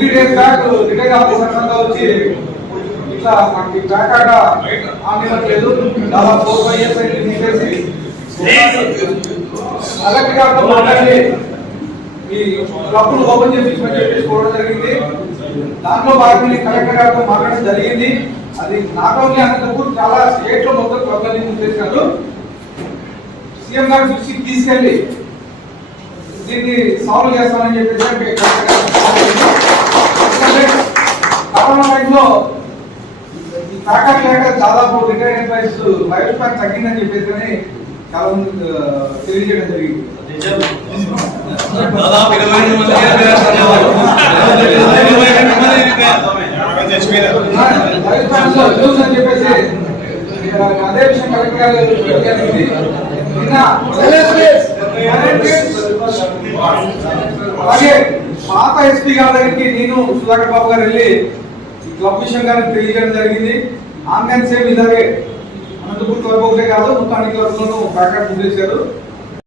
Twenty days back retire officer వచ్చి ఇట్లా మాకు ఈ బ్యాక్ ఆట ఆనివ్వట్లేదు దాదాపు ఫోర్ ఫైవ్ ఇయర్స్ తీసేసి. మాట్లాడి ఈ క్లబ్ను ఓపెన్ చేసి చెప్పేసి కోరడం జరిగింది. దాంట్లో భాగంగా కలెక్టర్ గారితో మాట్లాడడం జరిగింది. అది నాట్ ఓన్లీ అనంతపూర్ చాలా స్టేట్లో మొత్తం క్లబ్లని మూసేసినారు సీఎం గారు చూసి తీసుకెళ్ళి దీన్ని సాల్వ్ చేస్తామని చెప్పేసి టైంలో ఈ తాకట్ లేక దాదాపు రిటైర్ ఎంప్లాయీస్ లైఫ్ స్పాన్ తగ్గిందని చెప్పేసి అని చాలా మంది తెలియజేయడం జరిగింది. దాదాపు ఇరవై ఎనిమిది మంది అని చెప్పేసి అదే విషయం కలెక్టర్ గారు అలాగే పాత ఎస్పీ గారి దగ్గరికి నేను సుధాకర్ బాబు గారు వెళ్ళి ఈ క్లబ్ విషయం గారికి తెలియజేయడం జరిగింది. ఆన్లైన్ సేమ్ ఇలాగే అనంతపూర్ క్లబ్ ఒకటే కాదు మొత్తం అన్ని క్లబ్లను బ్యాకప్ చేశారు.